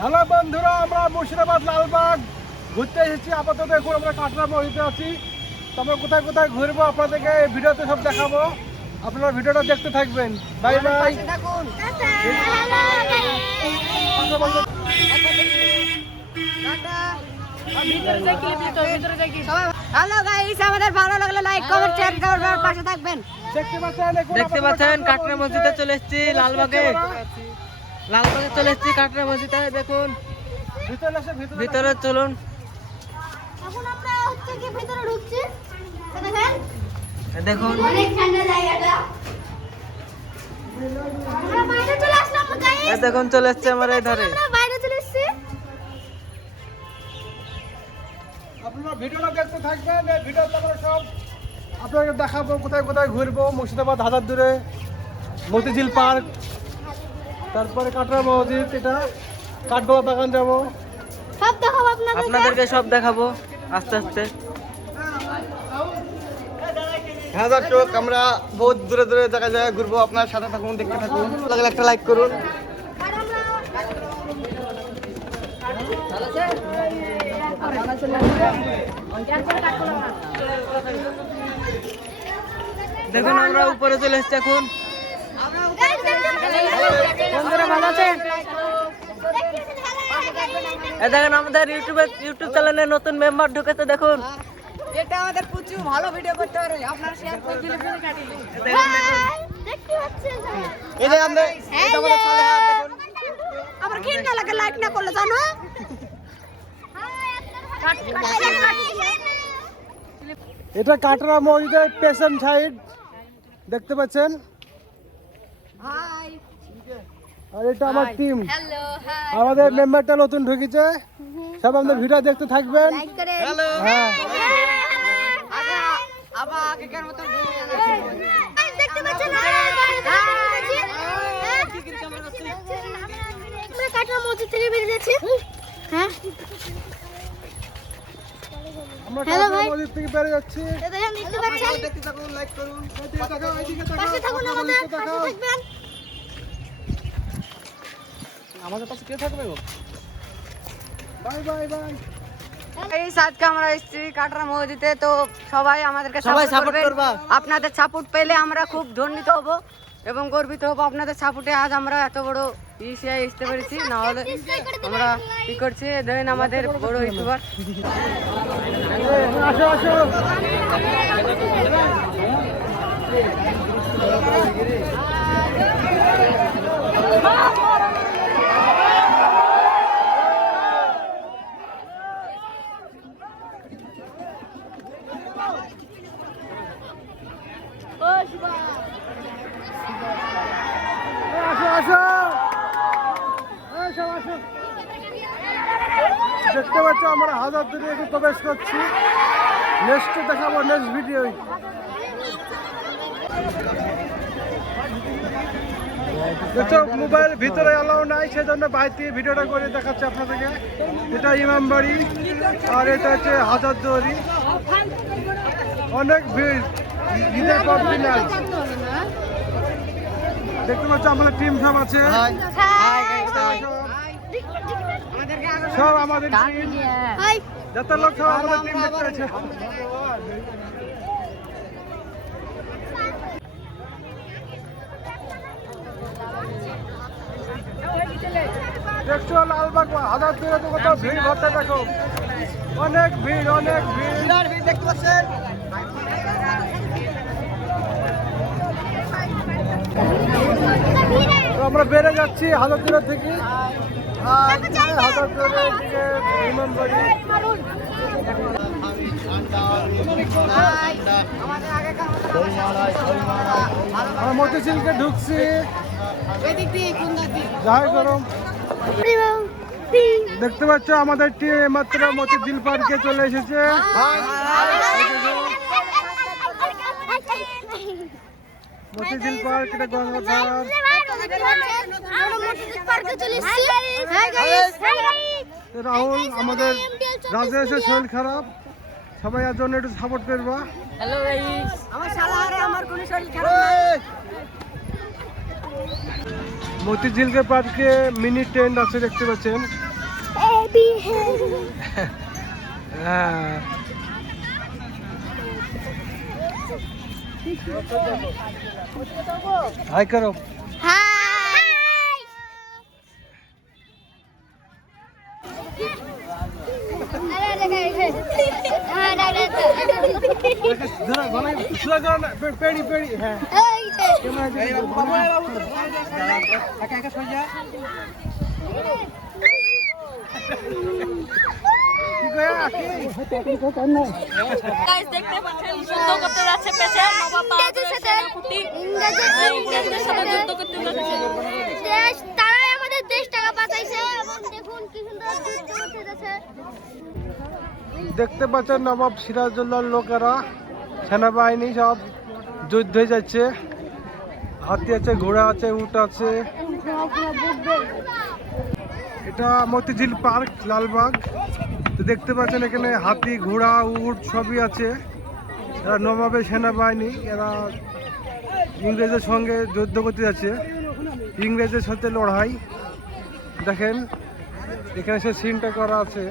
Hello বন্ধুরা, আমরা মুর্শিদাবাদ লালবাগ ঘুরতে এসেছি। আপাতত এখন আমরা কাটরা মসজিদে আছি। তো আমরা কোথায় কোথায় ঘুরবো আপনাদেরকে এই ভিডিওতে সব দেখাবো। আপনারা ভিডিওটা দেখতে থাকবেন। Bye bye. হ্যালো গাইস, আমাদের ভালো লাগলে লাইক কমেন্ট শেয়ার করবেন, পাশে থাকবেন। দেখতে পাচ্ছেন কাটরা মসজিদে চলে এসেছি। লালবাগে চলে এসেছি কাটরা মসজিদে। দেখুন ভিতরে চলুন। এখন আমরা হচ্ছে কি ভিতরে ঢুকছি। দেখেন দেখুন অনেক ঠান্ডা জায়গাটা। আমরা বাইরে চলে আসলাম গাইস। দেখুন চলে এসেছে আমার এই ধারে। আমরা বাইরে চলে এসেছি। আপনারা ভিডিওটা দেখতে থাকবেন। এই ভিডিওতে আমরা সব আপনাদের দেখাবো কোথায় কোথায় ঘুরবো। মুর্শিদাবাদ হাজারদুয়ারি, মতিঝিল পার্ক, তারপরে কাটরা মসজিদ, এটা কাঠগোলা বাগান যাবো। সব দেখাবো আপনাদেরকে সব দেখাবো আস্তে আস্তে। হ্যাঁ দর্শক, আমরা বহুত দূরে দূরে জায়গায় ঘুরবো। আপনার সাথে থাকুন, দেখতে থাকুন। লাগলে একটা লাইক করুন। দেখুন আমরা উপরে চলে এসেছি এখন। বন্ধুরা ভালো আছেন? দেখেন আমাদের ইউটিউব চ্যানেলে নতুন মেম্বার ঢুকেছে। দেখুন এটা আমাদের প্রচুর ভালো ভিডিও করতে পারে, আপনারা শেয়ার করে দিলে ভিডিও কাটিয়ে দেখতে পাচ্ছেন। এই যে আমাদের এটা আমাদের সালেহা, দেখুন। আবার কি না লাগে লাইক না করলে জানো। এটা কাটরা মসজিদের পেছন সাইড দেখতে পাচ্ছেন। হাই আর এটা আমার টিম। Hello, high. আমাদের মেম্বারটা নতুন ঢুকেছে। সব আমাদের ভিডিও দেখতে থাকবেন। লাইক করে। হ্যাঁ, আবার আগেকার মতো দেখতে পাচ্ছেন। আমরা কাটরা মসজিদ থেকে বেরিয়ে যাচ্ছি। হ্যাঁ, আমরা হ্যালো কাটরা ভাই। মসজিদ থেকে বেরিয়ে যাচ্ছি। দেখেন দেখতে পাচ্ছেন। দেখতে থাকুন, লাইক করুন। এদিকে তাকাও, এদিকে তাকাও, পাশে থাকুন, কাটরা আমাদের মসজিদে পাশে তাকাও। থাকবেন। আমাদের পাশে কে থাকবে গো? Bye bye bye. এই আজকে আমরা এসেছি কাটরা মসজিদে, তো সবাই আমাদেরকে সবাই সাপোর্ট support করবেন। করবা। আপনাদের সাপোর্ট পেলে আমরা খুব ধন্যিত হব এবং গর্বিত হব। আপনাদের সাপোর্টে আজ আমরা এত বড় ইসিআই আসতে পেরেছি, না হলে আমরা কি করছি দেখেন আমাদের বড় ইউটিউবার। আসো আসো। আসো আসো। আসো আসো। দেখতে পাচ্ছ আমরা হাজারদুয়ারি এখন প্রবেশ করছি। নেক্সট দেখাবো নেক্সট ভিডিও। দেখছো মোবাইল ভিতরে অ্যালাউ নাই, সেজন্য বাইরে থেকে ভিডিওটা করে দেখাচ্ছে আপনাদেরকে। এটা ইমামবাড়ি আর এটা হচ্ছে হাজারদুয়ারি। অনেক ভিড়, ঈদের পর দিন আজ। দেখতে পাচ্ছ আমাদের টিম সব আছে। সব আমাদের টিম, হাই। যত লোক সব আমাদের টিম দেখতে আছে। দেখছো লালবাগ হাজারদুয়ারি তো কত ভিড় ভর্তা, দেখো অনেক ভিড় অনেক ভিড়। দেখতে পাচ্ছেন। তো আমরা বেড়ে যাচ্ছি হাজারদুয়ারি থেকে। হাজারদুয়ারি থেকে ইমামবাড়ি। আমরা মতিঝিলকে ঢুকছি। যাই গরম। দেখতে পাচ্ছ আমাদের টিম মাত্র মতিঝিল পার্কে চলে এসেছে। মতিঝিল পার্ক, এটা গঙ্গাধার। রাহুল, আমাদের রাজেশের শরীর খারাপ, সবাই এর জন্য একটু সাপোর্ট করবা। Hello guys. আমার শালারে আমার কোনো শরীর খারাপ নাই। মতিঝিলকে পার্কে মিনি টেন্ট আছে দেখতে পাচ্ছেন। হ্যাঁ হাই করো। হাই ধরো গলায় সোজা করো না, পেড়ি পেড়ি, হ্যাঁ একা একা সরে যা। কি কয় আকি? গাইস দেখতে পাচ্ছেন যুদ্ধ করতে যাচ্ছে পেছে নবাব বাহাদুর সেনাপতি ইংরেজদের সাথে যুদ্ধ করতে যাচ্ছে। দেশ তারাই আমাদের দেশটাকে বাঁচাইছে এবং দেখুন কি সুন্দর যুদ্ধ করতে যাচ্ছে। দেখতে পাচ্ছেন নবাব সিরাজউদ্দৌলার লোকেরা, সেনাবাহিনী সব যুদ্ধে যাচ্ছে। হাতি আছে, ঘোড়া আছে, উট আছে। এটা মতিঝিল পার্ক, লালবাগ। তো দেখতে পাচ্ছেন এখানে হাতি, ঘোড়া, উট সবই আছে। এরা নবাবের সেনাবাহিনী, এরা ইংরেজের সঙ্গে যুদ্ধ করতে যাচ্ছে, ইংরেজের সাথে লড়াই। দেখেন এখানে সে সিনটা করা আছে।